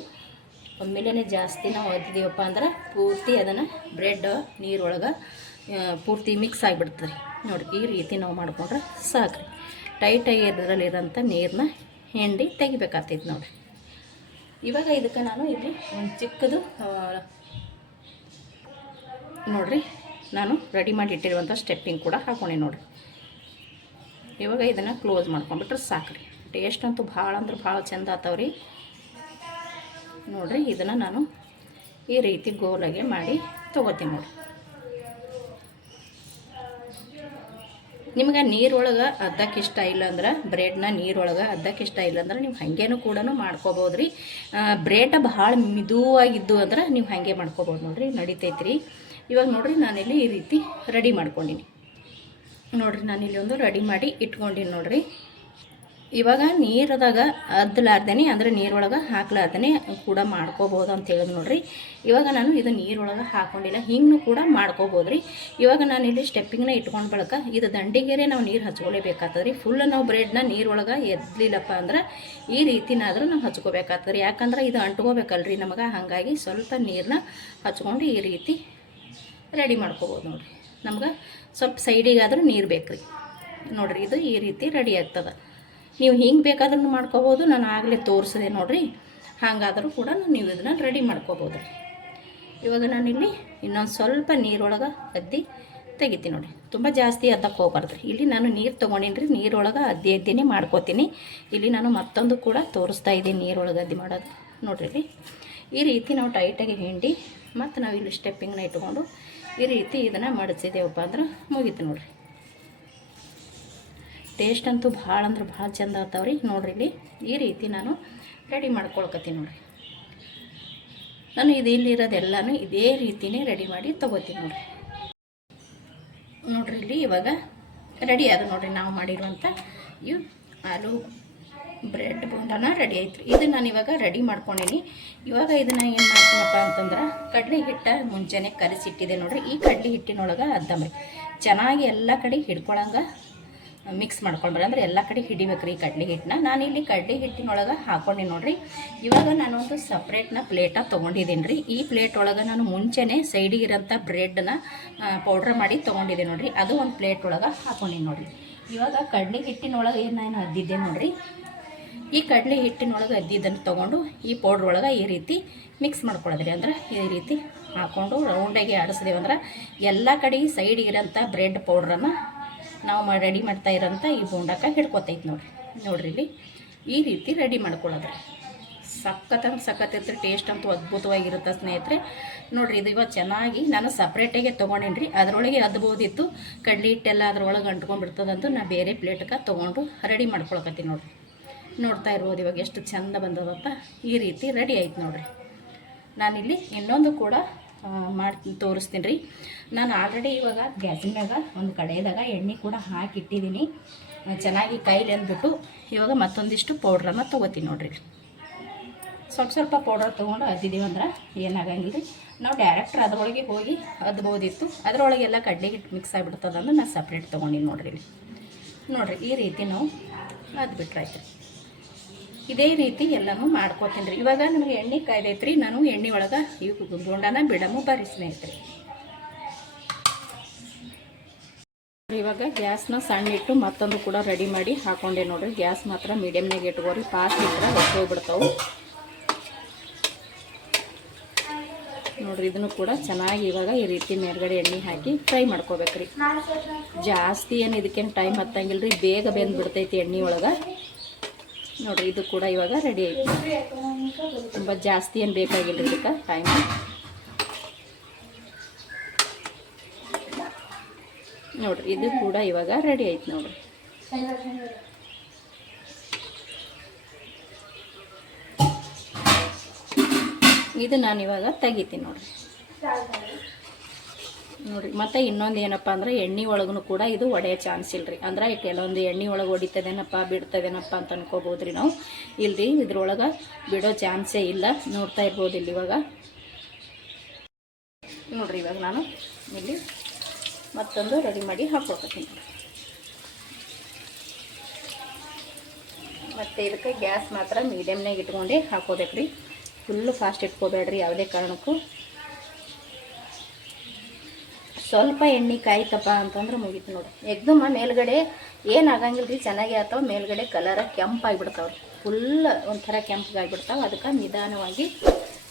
ಒಮ್ಮೆಲೇ ಜಾಸ್ತಿ ನಾವು ಅದ್ದಿದ್ದೀವಪ್ಪ ಅಂದ್ರೆ ಪೂರ್ತಿ ಅದನ್ನು ಬ್ರೆಡ್ ನೀರೊಳಗೆ ಪೂರ್ತಿ ಮಿಕ್ಸ್ ಆಗಿಬಿಡ್ತದೆ ನೋಡಿ. ಈ ರೀತಿ ನಾವು ಮಾಡಿಕೊಂಡ್ರೆ ಸಾಕ್ರಿ. ಟೈಟಾಗಿ ಇದರಲ್ಲಿರೋಂಥ ನೀರನ್ನ ಹಿಂಡಿ ತೆಗಿಬೇಕಾಗ್ತೈತೆ ನೋಡಿರಿ. ಇವಾಗ ಇದಕ್ಕೆ ನಾನು ಇಲ್ಲಿ ಒಂದು ಚಿಕ್ಕದು ನೋಡಿರಿ, ನಾನು ರೆಡಿ ಮಾಡಿ ಇಟ್ಟಿರುವಂಥ ಸ್ಟೆಪ್ಪಿಂಗ್ ಕೂಡ ಹಾಕೊಂಡೆ ನೋಡಿರಿ. ಇವಾಗ ಇದನ್ನು ಕ್ಲೋಸ್ ಮಾಡ್ಕೊಂಡ್ಬಿಟ್ರೆ ಸಾಕ್ರಿ. ಟೇಸ್ಟ್ ಅಂತೂ ಭಾಳ ಅಂದ್ರೆ ಭಾಳ ಚೆಂದ ಆತವ್ರಿ ನೋಡಿರಿ. ಇದನ್ನು ನಾನು ಈ ರೀತಿ ಗೋಲಾಗೆ ಮಾಡಿ ತೊಗೋತೀನಿ ನೋಡಿ. ನಿಮ್ಗೆ ನೀರೊಳಗೆ ಅದ್ದಕ್ಕೆ ಇಷ್ಟ ಇಲ್ಲ ಅಂದ್ರೆ, ಬ್ರೆಡ್ನ ನೀರೊಳಗೆ ಅದ್ದಕ್ಕೆ ಇಷ್ಟ ಇಲ್ಲ ಅಂದ್ರೆ ನೀವು ಹಾಗೇನೂ ಕೂಡ ಮಾಡ್ಕೋಬೋದು ರೀ. ಬ್ರೆಡ್ ಭಾಳ ಮಿದುವಾಗಿದ್ದು ಅಂದ್ರೆ ನೀವು ಹಾಗೆ ಮಾಡ್ಕೋಬೋದು ನೋಡಿರಿ, ನಡಿತೈತ್ರಿ. ಇವಾಗ ನೋಡಿರಿ ನಾನಿಲ್ಲಿ ಈ ರೀತಿ ರೆಡಿ ಮಾಡ್ಕೊಂಡಿನಿ ನೋಡಿರಿ. ನಾನಿಲ್ಲಿ ಒಂದು ರೆಡಿ ಮಾಡಿ ಇಟ್ಕೊಂಡಿನಿ ನೋಡಿರಿ. ಇವಾಗ ನೀರದಾಗ ಅದ್ದಲಾರ್ದೇನೆ ಅಂದರೆ ನೀರೊಳಗೆ ಹಾಕ್ಲಾರ್ದೇ ಕೂಡ ಮಾಡ್ಕೋಬೋದು ಅಂತ ಹೇಳಿದ್ ನೋಡ್ರಿ. ಇವಾಗ ನಾನು ಇದು ನೀರೊಳಗೆ ಹಾಕ್ಕೊಂಡಿಲ್ಲ, ಹಿಂಗೂ ಕೂಡ ಮಾಡ್ಕೋಬೋದು ರೀ. ಇವಾಗ ನಾನು ಇಲ್ಲಿ ಸ್ಟೆಪ್ಪಿಂಗ್ನ ಇಟ್ಕೊಂಡು ಬಳಕ ಇದು ದಂಡಿಗೆರೆ ನಾವು ನೀರು ಹಚ್ಕೊಲೇಬೇಕಾಗ್ತದೆ ರೀ. ಫುಲ್ ನಾವು ಬ್ರೆಡ್ನ ನೀರೊಳಗೆ ಎದ್ಲಿಲ್ಲಪ್ಪ ಅಂದ್ರೆ ಈ ರೀತಿನಾದರೂ ನಾವು ಹಚ್ಕೋಬೇಕಾಗ್ತದೆ ರೀ. ಯಾಕಂದ್ರೆ ಇದು ಅಂಟ್ಕೋಬೇಕಲ್ರಿ ನಮಗೆ, ಹಾಗಾಗಿ ಸ್ವಲ್ಪ ನೀರನ್ನ ಹಚ್ಕೊಂಡು ಈ ರೀತಿ ರೆಡಿ ಮಾಡ್ಕೋಬೋದು ನೋಡಿರಿ. ನಮ್ಗೆ ಸ್ವಲ್ಪ ಸೈಡಿಗಾದರೂ ನೀರು ಬೇಕು ರೀ ನೋಡಿರಿ. ಇದು ಈ ರೀತಿ ರೆಡಿ ಆಗ್ತದೆ. ನೀವು ಹಿಂಗೆ ಬೇಕಾದ್ರೂ ಮಾಡ್ಕೋಬೋದು, ನಾನು ಆಗಲೇ ತೋರಿಸಿದೆ ನೋಡಿರಿ, ಹಾಗಾದರೂ ಕೂಡ ನೀವು ಇದನ್ನು ರೆಡಿ ಮಾಡ್ಕೋಬೋದು ರೀ. ಇವಾಗ ನಾನಿಲ್ಲಿ ಇನ್ನೊಂದು ಸ್ವಲ್ಪ ನೀರೊಳಗೆ ಅದ್ದಿ ತೆಗಿತೀನಿ ನೋಡಿ. ತುಂಬ ಜಾಸ್ತಿ ಅದ್ದಕ್ಕೆ ಹೋಗ್ಬಾರ್ದು ರೀ. ಇಲ್ಲಿ ನಾನು ನೀರು ತೊಗೊಂಡಿನಿ ರೀ, ನೀರೊಳಗೆ ಅದ್ದಿನೇ ಮಾಡ್ಕೋತೀನಿ. ಇಲ್ಲಿ ನಾನು ಮತ್ತೊಂದು ಕೂಡ ತೋರಿಸ್ತಾ ಇದ್ದೀನಿ ನೀರೊಳಗೆ ಅದ್ದಿ ಮಾಡೋದು ನೋಡಿರಿ ರೀ. ಈ ರೀತಿ ನಾವು ಟೈಟಾಗಿ ಹಿಂಡಿ ಮತ್ತು ನಾವು ಇಲ್ಲಿ ಸ್ಟೆಪ್ಪಿಂಗ್ನ ಇಟ್ಕೊಂಡು ಈ ರೀತಿ ಇದನ್ನು ಮಡಿಸಿದೇವಪ್ಪ ಅಂದ್ರೆ ಮುಗೀತು ನೋಡಿರಿ. ಟೇಸ್ಟ್ ಅಂತೂ ಭಾಳ ಅಂದ್ರೆ ಭಾಳ ಚಂದ ಆಗ್ತಾವ್ರಿ ನೋಡ್ರಿ. ಇಲ್ಲಿ ಈ ರೀತಿ ನಾನು ರೆಡಿ ಮಾಡ್ಕೊಳ್ಕತ್ತೀನಿ ನೋಡಿರಿ. ನಾನು ಇಲ್ಲಿರೋದೆಲ್ಲನೂ ಇದೇ ರೀತಿಯೇ ರೆಡಿ ಮಾಡಿ ತೊಗೋತೀನಿ ನೋಡ್ರಿ. ಇಲ್ಲಿ ಇವಾಗ ರೆಡಿ ಆದ ನೋಡಿರಿ. ನಾವು ಮಾಡಿರುವಂಥ ಇವು ಆಲೂ ಬ್ರೆಡ್ ಬೋಂಡನ ರೆಡಿ ಆಯ್ತು ರೀ. ಇದು ನಾನು ಇವಾಗ ರೆಡಿ ಮಾಡ್ಕೊಂಡೀನಿ. ಇವಾಗ ಇದನ್ನು ಏನು ಮಾಡ್ತೀನಪ್ಪ ಅಂತಂದ್ರೆ ಕಡಲೆ ಹಿಟ್ಟು ಮುಂಚೆನೇ ಕಲಸಿಟ್ಟಿದೆ ನೋಡಿರಿ. ಈ ಕಡಲೆ ಹಿಟ್ಟಿನೊಳಗೆ ಅದ್ದಮ್ರಿ ಚೆನ್ನಾಗಿ ಎಲ್ಲ ಕಡೆ ಹಿಡ್ಕೊಳಂಗೆ ಮಿಕ್ಸ್ ಮಾಡ್ಕೊಂಡ್ರೆ ಅಂದ್ರೆ ಎಲ್ಲ ಕಡೆ ಹಿಡಿಬೇಕು ರೀ ಕಡಲೆ ಹಿಟ್ಟನ್ನ. ನಾನಿಲ್ಲಿ ಕಡಲೆ ಹಿಟ್ಟಿನೊಳಗೆ ಹಾಕ್ಕೊಂಡು ನೋಡಿರಿ. ಇವಾಗ ನಾನೊಂದು ಸಪ್ರೇಟ್ನ ಪ್ಲೇಟ ತೊಗೊಂಡಿದ್ದೀನಿ ರೀ. ಈ ಪ್ಲೇಟ್ ಒಳಗೆ ನಾನು ಮುಂಚೆನೇ ಸೈಡಿಗಿರೋಂಥ ಬ್ರೆಡ್ನ ಪೌಡ್ರ್ ಮಾಡಿ ತೊಗೊಂಡಿದ್ದೆ ನೋಡಿರಿ. ಅದು ಒಂದು ಪ್ಲೇಟ್ ಒಳಗೆ ಹಾಕ್ಕೊಂಡಿನಿ ನೋಡಿರಿ. ಇವಾಗ ಕಡಲೆ ಹಿಟ್ಟಿನೊಳಗೆ ಏನು ಅದ್ದಿದ್ದೆ ನೋಡಿರಿ. ಈ ಕಡಲೆ ಹಿಟ್ಟಿನೊಳಗೆ ಅದ್ದಿದ್ದನ್ನು ತೊಗೊಂಡು ಈ ಪೌಡ್ರ್ ಒಳಗೆ ಈ ರೀತಿ ಮಿಕ್ಸ್ ಮಾಡ್ಕೊಳ್ಳೋದ್ರಿ. ಅಂದ್ರೆ ಈ ರೀತಿ ಹಾಕ್ಕೊಂಡು ರೌಂಡಾಗಿ ಆಡಿಸಿದೇವಂದ್ರೆ ಎಲ್ಲ ಕಡೆ ಸೈಡಿಗಿರೋಂಥ ಬ್ರೆಡ್ ಪೌಡ್ರನ್ನು ನಾವು ರೆಡಿ ಮಾಡ್ತಾ ಇರೋಂಥ ಈ ಬೋಂಡಕ್ಕೆ ಹಿಡ್ಕೊತೈತೆ ನೋಡ್ರಿ. ಇಲ್ಲಿ ಈ ರೀತಿ ರೆಡಿ ಮಾಡ್ಕೊಳ್ಳೋದ್ರಿ. ಸಖತ್ತಿರ್ತೀರಿ. ಟೇಸ್ಟ್ ಅಂತೂ ಅದ್ಭುತವಾಗಿರುತ್ತೆ ಸ್ನೇಹಿತರೆ ನೋಡಿರಿ. ಇದು ಇವಾಗ ಚೆನ್ನಾಗಿ ನಾನು ಸಪ್ರೇಟಾಗೆ ತೊಗೊಂಡೇನಿ ರೀ. ಅದರೊಳಗೆ ಅದ್ಬೋದಿತ್ತು ಕಡಲೆ ಹಿಟ್ಟೆಲ್ಲ ಅದ್ರೊಳಗೆ ಅಂಟ್ಕೊಂಡ್ಬಿಡ್ತದಂತೂ ನಾನು ಬೇರೆ ಪ್ಲೇಟ್ಗೆ ತೊಗೊಂಡು ರೆಡಿ ಮಾಡ್ಕೊಳಕತ್ತೀನಿ ನೋಡಿರಿ. ನೋಡ್ತಾ ಇರ್ಬೋದು ಇವಾಗ ಎಷ್ಟು ಚಂದ ಬಂದದಪ್ಪ. ಈ ರೀತಿ ರೆಡಿ ಆಯ್ತು ನೋಡಿರಿ. ನಾನಿಲ್ಲಿ ಇನ್ನೊಂದು ಕೂಡ ಮಾಡಿ ತೋರಿಸ್ತೀನಿ ರೀ. ನಾನು ಆಲ್ರೆಡಿ ಇವಾಗ ಗ್ಯಾಸಿನ ಮ್ಯಾಗ ಒಂದು ಕಡೆಯದಾಗ ಎಣ್ಣೆ ಕೂಡ ಹಾಕಿಟ್ಟಿದ್ದೀನಿ. ಚೆನ್ನಾಗಿ ಕೈಲಿ ಅಂದ್ಬಿಟ್ಟು ಇವಾಗ ಮತ್ತೊಂದಿಷ್ಟು ಪೌಡ್ರನ್ನು ತೊಗೋತೀನಿ ನೋಡಿರಿ. ಸ್ವಲ್ಪ ಪೌಡರ್ ತೊಗೊಂಡು ಅದ್ದಿದ್ದೀವಿ ಅಂದ್ರೆ ಏನಾಗಂಗಿಲ್ಲ ರೀ. ನಾವು ಡೈರೆಕ್ಟ್ರ್ ಅದರೊಳಗೆ ಹೋಗಿ ಅದ್ಬೋದಿತ್ತು. ಅದರೊಳಗೆಲ್ಲ ಕಡಲೆ ಹಿಟ್ಟು ಮಿಕ್ಸ್ ಆಗಿಬಿಡ್ತದಂದ್ರೆ ನಾನು ಸಪ್ರೇಟ್ ತೊಗೊಂಡಿನಿ ನೋಡಿರಿ. ಈ ರೀತಿ ನಾವು ಅದ್ಬಿಟ್ರಾಯ್ತು ರೀ. ಇದೇ ರೀತಿ ಎಲ್ಲನೂ ಮಾಡ್ಕೋತೀನಿ ರೀ. ಇವಾಗ ನಮಗೆ ಎಣ್ಣೆ ಕಾಯ್ದೈತೆ ರೀ. ನಾನು ಎಣ್ಣೆ ಒಳಗೆ ಇವು ಬೋಂಡನ ಬಿಡಮು ಬರೀ ಸ್ನೇಹಿತರೆ. ಇವಾಗ ಗ್ಯಾಸ್ನ ಸಣ್ಣ ಇಟ್ಟು ಮತ್ತೊಂದು ಕೂಡ ರೆಡಿ ಮಾಡಿ ಹಾಕೊಂಡೆ ನೋಡ್ರಿ. ಗ್ಯಾಸ್ ಮಾತ್ರ ಮೀಡಿಯಮ್ನಾಗ ಇಟ್ಕೋರಿ. ಫಾಸ್ಟ್ ಇಟ್ಟರೆ ಹೊಟ್ಟೋಗ್ಬಿಡ್ತಾವೆ ನೋಡ್ರಿ. ಇದನ್ನು ಕೂಡ ಚೆನ್ನಾಗಿ ಇವಾಗ ಈ ರೀತಿ ಮೇಲ್ಗಡೆ ಎಣ್ಣೆ ಹಾಕಿ ಫ್ರೈ ಮಾಡ್ಕೋಬೇಕ್ರಿ. ಜಾಸ್ತಿ ಏನು ಇದಕ್ಕೇನು ಟೈಮ್ ಹತ್ತಂಗಿಲ್ಲ ರೀ. ಬೇಗ ಬೆಂದ್ಬಿಡ್ತೈತಿ ಎಣ್ಣೆ ಒಳಗೆ ನೋಡ್ರಿ. ಇದು ಕೂಡ ಇವಾಗ ರೆಡಿ ಆಯ್ತು. ತುಂಬ ಜಾಸ್ತಿ ಏನು ಬೇಕಾಗಿಲ್ಲ ಇದಕ್ಕೆ ಟೈಮ್. ನೋಡ್ರಿ ಇದು ಕೂಡ ಇವಾಗ ರೆಡಿ ಆಯ್ತು ನೋಡ್ರಿ. ಇದು ನಾನು ಇವಾಗ ತೆಗಿತೀನಿ ನೋಡ್ರಿ. ಮತ್ತು ಇನ್ನೊಂದು ಏನಪ್ಪ ಅಂದ್ರೆ ಎಣ್ಣೆ ಒಳಗೂ ಕೂಡ ಇದು ಒಡೆಯೋ ಚಾನ್ಸ್ ಇಲ್ಲರಿ. ಅಂದ್ರೆ ಕೆಲವೊಂದು ಎಣ್ಣೆ ಒಳಗೆ ಹೊಡಿತದೇನಪ್ಪ ಬಿಡ್ತದೇನಪ್ಪ ಅಂತ ಅನ್ಕೋಬೋದು ರೀ ನಾವು. ಇಲ್ರಿ ಇದ್ರೊಳಗೆ ಬಿಡೋ ಚಾನ್ಸೇ ಇಲ್ಲ. ನೋಡ್ತಾ ಇರ್ಬೋದು ಇಲ್ಲಿ ಇವಾಗ ನೋಡ್ರಿ. ಇವಾಗ ನಾನು ಇಲ್ಲಿ ಮತ್ತೊಂದು ರೆಡಿ ಮಾಡಿ ಹಾಕ್ಕೊಳ್ತೀನಿ. ಮತ್ತು ಇದಕ್ಕೆ ಗ್ಯಾಸ್ ಮಾತ್ರ ಮೀಡಿಯಮ್ನಾಗ ಇಟ್ಕೊಂಡೆ ಹಾಕೋಬೇಕ್ರಿ. ಫುಲ್ಲು ಫಾಸ್ಟ್ ಇಟ್ಕೋಬೇಡ್ರಿ ಯಾವುದೇ ಕಾರಣಕ್ಕೂ. ಸ್ವಲ್ಪ ಎಣ್ಣೆ ಕಾಯ್ತಪ್ಪ ಅಂತಂದ್ರೆ ಮುಗೀತು ನೋಡಿ. ಎಗ್ದಮ್ಮ ಮೇಲ್ಗಡೆ ಏನಾಗಂಗಿಲ್ಲ ರೀ, ಚೆನ್ನಾಗಿ ಆಗ್ತಾವೆ. ಮೇಲ್ಗಡೆ ಕಲರ ಕೆಂಪಾಗಿಬಿಡ್ತಾವ್ರಿ. ಫುಲ್ ಒಂಥರ ಕೆಂಪಗಾಗಿಬಿಡ್ತಾವೆ. ಅದಕ್ಕೆ ನಿಧಾನವಾಗಿ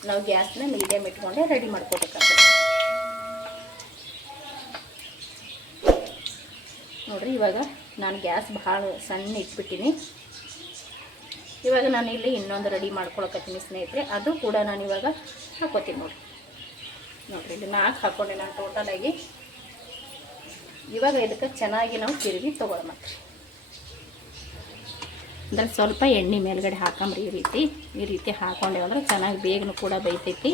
ನಾವು ಗ್ಯಾಸ್ನ ಮೀಡಿಯಮ್ ಇಟ್ಕೊಂಡೆ ರೆಡಿ ಮಾಡ್ಕೋಬೇಕಾಗ್ತದೆ ನೋಡಿರಿ. ಇವಾಗ ನಾನು ಗ್ಯಾಸ್ ಭಾಳ ಸಣ್ಣ ಇಟ್ಬಿಟ್ಟಿನಿ. ಇವಾಗ ನಾನು ಇಲ್ಲಿ ಇನ್ನೊಂದು ರೆಡಿ ಮಾಡ್ಕೊಳಕತ್ತೀನಿ ಸ್ನೇಹಿತರೆ. ಅದು ಕೂಡ ನಾನು ಇವಾಗ ಹಾಕೋತೀನಿ ನೋಡಿರಿ. ಇಲ್ಲಿ 4 ಹಾಕ್ಕೊಂಡೆ ನಾನು ಟೋಟಲಾಗಿ. ಇವಾಗ ಇದಕ್ಕೆ ಚೆನ್ನಾಗಿ ನಾವು ತಿರುಗಿ ತೊಗೊಳ್ಳೋಣ. ಅಂದರೆ ಸ್ವಲ್ಪ ಎಣ್ಣೆ ಮೇಲ್ಗಡೆ ಹಾಕಂಬ್ರಿ. ಈ ರೀತಿ ಹಾಕೊಂಡೇವೆ ಅಂದ್ರೆ ಚೆನ್ನಾಗಿ ಬೇಗನೂ ಕೂಡ ಬೈತೈತಿ.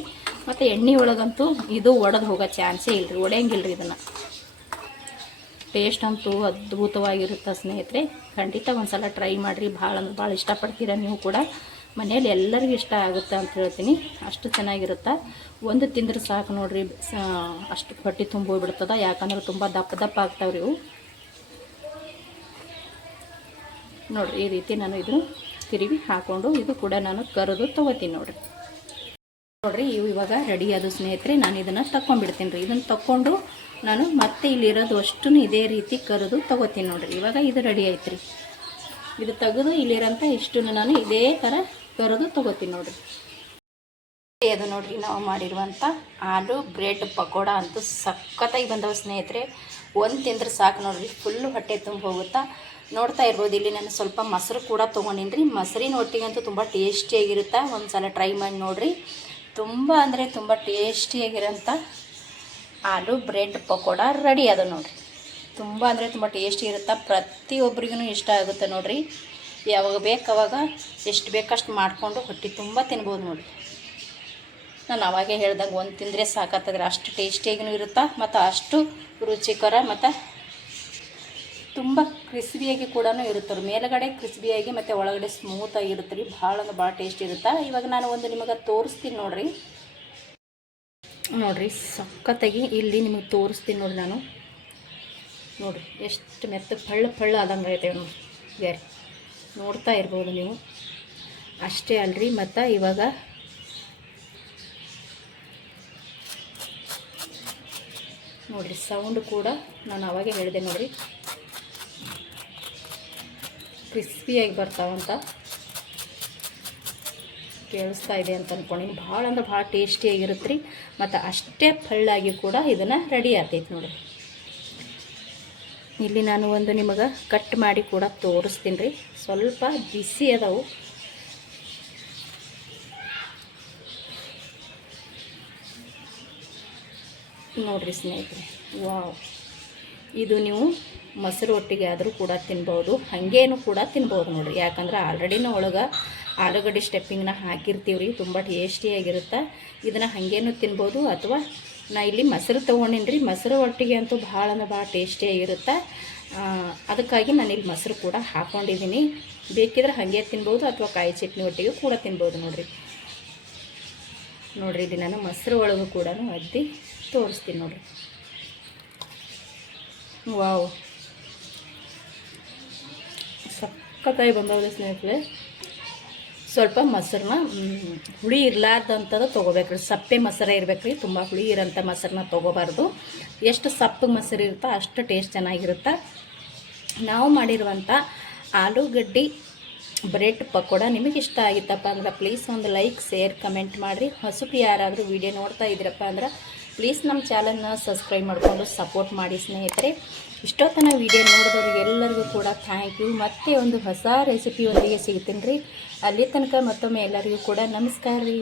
ಮತ್ತು ಎಣ್ಣೆ ಒಳಗಂತೂ ಇದು ಒಡೆದು ಹೋಗೋ ಚಾನ್ಸೇ ಇಲ್ಲರಿ, ಒಡೆಯಂಗಿಲ್ಲ ರೀ ಇದನ್ನು. ಟೇಸ್ಟ್ ಅಂತೂ ಅದ್ಭುತವಾಗಿರುತ್ತೆ ಸ್ನೇಹಿತರೆ. ಖಂಡಿತ ಒಂದು ಸಲ ಟ್ರೈ ಮಾಡಿರಿ. ಭಾಳ ಅಂದ್ರೆ ಭಾಳ ಇಷ್ಟಪಡ್ತೀರ ನೀವು ಕೂಡ. ಮನೇಲಿ ಎಲ್ಲರಿಗೂ ಇಷ್ಟ ಆಗುತ್ತೆ ಅಂತ ಹೇಳ್ತೀನಿ. ಅಷ್ಟು ಚೆನ್ನಾಗಿರುತ್ತೆ. ಒಂದು ತಿಂದ್ರೆ ಸಾಕು ನೋಡಿರಿ, ಅಷ್ಟು ಹೊಟ್ಟೆ ತುಂಬ ಹೋಗ್ಬಿಡ್ತದೆ. ಯಾಕಂದ್ರೆ ತುಂಬ ದಪ್ಪ ದಪ್ಪ ಆಗ್ತಾವ್ರಿ ಇವು. ನೋಡಿರಿ ಈ ರೀತಿ ನಾನು ಇದನ್ನು ತಿರುವಿ ಹಾಕ್ಕೊಂಡು ಇದು ಕೂಡ ನಾನು ಕರೆದು ತೊಗೋತೀನಿ ನೋಡಿರಿ. ಇವು ಇವಾಗ ರೆಡಿ ಆದ ಸ್ನೇಹಿತರೆ. ನಾನು ಇದನ್ನು ತಗೊಂಡ್ಬಿಡ್ತೀನಿ ರೀ. ಇದನ್ನು ತಗೊಂಡು ನಾನು ಮತ್ತೆ ಇಲ್ಲಿರೋದು ಅಷ್ಟು ಇದೇ ರೀತಿ ಕರೆದು ತೊಗೋತೀನಿ ನೋಡಿರಿ. ಇವಾಗ ಇದು ರೆಡಿ ಆಯ್ತು ರೀ. ಇದು ತೆಗೆದು ಇಲ್ಲಿರೋಂಥ ಇಷ್ಟನ್ನು ನಾನು ಇದೇ ಥರ ಕರೆದು ತೊಗೋತೀನಿ ನೋಡಿರಿ. ಅದು ನೋಡಿರಿ, ನಾವು ಮಾಡಿರುವಂಥ ಆಲೂ ಬ್ರೆಡ್ ಪಕೋಡ ಅಂತೂ ಸಖತ್ತಾಗಿ ಬಂದವು ಸ್ನೇಹಿತರೆ. ಒಂದು ತಿಂದ್ರೆ ಸಾಕು ನೋಡಿರಿ, ಫುಲ್ಲು ಹೊಟ್ಟೆ ತುಂಬ ಹೋಗುತ್ತಾ. ನೋಡ್ತಾ ಇರ್ಬೋದು, ಇಲ್ಲಿ ನಾನು ಸ್ವಲ್ಪ ಮೊಸರು ಕೂಡ ತೊಗೊಂಡಿನಿ ರೀ. ಮೊಸರಿನ ಒಟ್ಟಿಗಂತೂ ತುಂಬ ಟೇಸ್ಟಿಯಾಗಿರುತ್ತೆ. ಒಂದು ಸಲ ಟ್ರೈ ಮಾಡಿ ನೋಡಿರಿ. ತುಂಬ ಅಂದರೆ ತುಂಬ ಟೇಸ್ಟಿಯಾಗಿರೋಂಥ ಆಲೂ ಬ್ರೆಡ್ ಪಕೋಡ ರೆಡಿ ಅದ ನೋಡಿರಿ. ತುಂಬ ಅಂದರೆ ತುಂಬ ಟೇಸ್ಟಿ ಇರುತ್ತೆ. ಪ್ರತಿಯೊಬ್ಬರಿಗೂ ಇಷ್ಟ ಆಗುತ್ತೆ ನೋಡಿರಿ. ಯಾವಾಗ ಬೇಕಾವಾಗ ಎಷ್ಟು ಬೇಕಷ್ಟು ಮಾಡಿಕೊಂಡು ಹೊಟ್ಟೆ ತುಂಬ ತಿನ್ಬೋದು ನೋಡಿ. ನಾನು ಅವಾಗೇ ಹೇಳ್ದಂಗೆ ಒಂದು ತಿಂದರೆ ಸಾಕಾಗ್ತದ್ರೆ ಅಷ್ಟು ಟೇಸ್ಟಿಯಾಗೂ ಇರುತ್ತೆ, ಮತ್ತು ಅಷ್ಟು ರುಚಿಕರ ಮತ್ತು ತುಂಬ ಕ್ರಿಸ್ಪಿಯಾಗಿ ಕೂಡ ಇರುತ್ತೆ ರೀ. ಮೇಲುಗಡೆ ಕ್ರಿಸ್ಪಿಯಾಗಿ ಮತ್ತು ಒಳಗಡೆ ಸ್ಮೂತಾಗಿ ಇರುತ್ತೆ ರೀ. ಭಾಳ ಅಂದ್ರೆ ಭಾಳ ಟೇಸ್ಟ್ ಇರುತ್ತೆ. ಇವಾಗ ನಾನು ಒಂದು ನಿಮಗೆ ತೋರಿಸ್ತೀನಿ ನೋಡಿರಿ. ಸಖತ್ತಾಗಿ ಇಲ್ಲಿ ನಿಮಗೆ ತೋರಿಸ್ತೀನಿ ನೋಡಿ. ನಾನು ನೋಡಿರಿ ಎಷ್ಟು ಮೆತ್ತ ಪಳ್ಳ ಆದಂಗೆ ಐತೆ ನೋಡಿ. ಯಾರು ನೋಡ್ತಾ ಇರ್ಬೋದು ನೀವು. ಅಷ್ಟೇ ಅಲ್ರಿ, ಮತ್ತು ಇವಾಗ ನೋಡಿರಿ ಸೌಂಡ್ ಕೂಡ ನಾನು ಅವಾಗೇ ಹೇಳಿದೆ ನೋಡಿರಿ, ಕ್ರಿಸ್ಪಿಯಾಗಿ ಬರ್ತಾವಂತ ಕೇಳಿಸ್ತಾ ಇದೆ ಅಂತ ಅಂದ್ಕೊಂಡಿನಿ. ಭಾಳ ಅಂದ್ರೆ ಭಾಳ ಟೇಸ್ಟಿಯಾಗಿರುತ್ತೆ ರೀ. ಮತ್ತು ಅಷ್ಟೇ ಪಳ್ಳಾಗಿ ಕೂಡ ಇದನ್ನು ರೆಡಿ ಆಗ್ತೈತೆ ನೋಡಿರಿ. ಇಲ್ಲಿ ನಾನು ಒಂದು ನಿಮಗೆ ಕಟ್ ಮಾಡಿ ಕೂಡ ತೋರಿಸ್ತೀನಿ ರೀ. ಸ್ವಲ್ಪ ಬಿಸಿ ಅದಾವು. ನೋಡಿರಿ ಸ್ನೇಹಿತರೆ, ವಾವ್! ಇದು ನೀವು ಮೊಸರು ಒಟ್ಟಿಗೆ ಆದರೂ ಕೂಡ ತಿನ್ಬೋದು, ಹಾಗೇನು ಕೂಡ ತಿನ್ಬೋದು ನೋಡಿರಿ. ಯಾಕಂದ್ರೆ ಆಲ್ರೆಡಿನ ಒಳಗೆ ಆಲೂಗಡ್ಡೆ ಸ್ಟೆಪ್ಪಿಂಗ್ನ ಹಾಕಿರ್ತೀವಿ ರೀ. ತುಂಬ ಟೇಸ್ಟಿಯಾಗಿರುತ್ತೆ. ಇದನ್ನು ಹಾಗೇನು ತಿನ್ಬೋದು, ಅಥವಾ ನಾ ಇಲ್ಲಿ ಮೊಸರು ತೊಗೊಂಡಿನಿ ರೀ. ಮೊಸರು ಒಟ್ಟಿಗೆ ಅಂತೂ ಭಾಳ ಅಂದ್ರೆ ಭಾಳ ಟೇಸ್ಟಿಯಾಗಿರುತ್ತೆ. ಅದಕ್ಕಾಗಿ ನಾನು ಇಲ್ಲಿ ಮೊಸರು ಕೂಡ ಹಾಕ್ಕೊಂಡಿದ್ದೀನಿ. ಬೇಕಿದ್ರೆ ಹಾಗೆ ತಿನ್ಬೋದು, ಅಥವಾ ಕಾಯಿ ಚಟ್ನಿ ಒಟ್ಟಿಗೆ ಕೂಡ ತಿನ್ಬೋದು ನೋಡಿರಿ. ಇಲ್ಲಿ ನಾನು ಮೊಸರು ಒಳಗೂ ಕೂಡ ಅದ್ದಿ ತೋರಿಸ್ತೀನಿ ನೋಡಿರಿ. ವಾವ್! ಸಖತ್ತಾಗಿ ಬಂದವ್ರೆ ಸ್ನೇಹಿತರೆ. ಸ್ವಲ್ಪ ಮೊಸರನ್ನ ಹುಳಿ ಇರಲಾರ್ದಂಥದ್ದು ತೊಗೋಬೇಕ್ರಿ. ಸಪ್ಪೆ ಮೊಸರೇ ಇರಬೇಕ್ರಿ. ತುಂಬ ಹುಳಿ ಇರೋಂಥ ಮೊಸರನ್ನ ತೊಗೋಬಾರ್ದು. ಎಷ್ಟು ಸಪ್ಪಗೆ ಮೊಸರು ಇರುತ್ತೋ ಅಷ್ಟು ಟೇಸ್ಟ್ ಚೆನ್ನಾಗಿರುತ್ತೆ. ನಾವು ಮಾಡಿರುವಂಥ ಆಲೂಗಡ್ಡೆ ಬ್ರೆಡ್ ಪಕೋಡ ನಿಮಗೆ ಇಷ್ಟ ಆಗಿತ್ತಪ್ಪ ಅಂದ್ರೆ ಪ್ಲೀಸ್ ಒಂದು ಲೈಕ್, ಶೇರ್, ಕಮೆಂಟ್ ಮಾಡಿರಿ. ಹೊಸಬು ಯಾರಾದರೂ ವಿಡಿಯೋ ನೋಡ್ತಾ ಇದ್ದೀರಪ್ಪ ಅಂದ್ರೆ ಪ್ಲೀಸ್ ನಮ್ಮ ಚಾನಲ್ನ ಸಬ್ಸ್ಕ್ರೈಬ್ ಮಾಡಿಕೊಂಡು ಸಪೋರ್ಟ್ ಮಾಡಿ ಸ್ನೇಹಿತರೆ. ಇಷ್ಟೊತ್ತನ ವಿಡಿಯೋ ನೋಡಿದವ್ರಿಗೆ ಎಲ್ಲರಿಗೂ ಕೂಡ ಥ್ಯಾಂಕ್ ಯು. ಮತ್ತೆ ಒಂದು ಹೊಸ ರೆಸಿಪಿಯೊಂದಿಗೆ ಸಿಗ್ತೀನಿ ರೀ. ಅಲ್ಲಿ ತನಕ ಮತ್ತೊಮ್ಮೆ ಎಲ್ಲರಿಗೂ ಕೂಡ ನಮಸ್ಕಾರ ರೀ.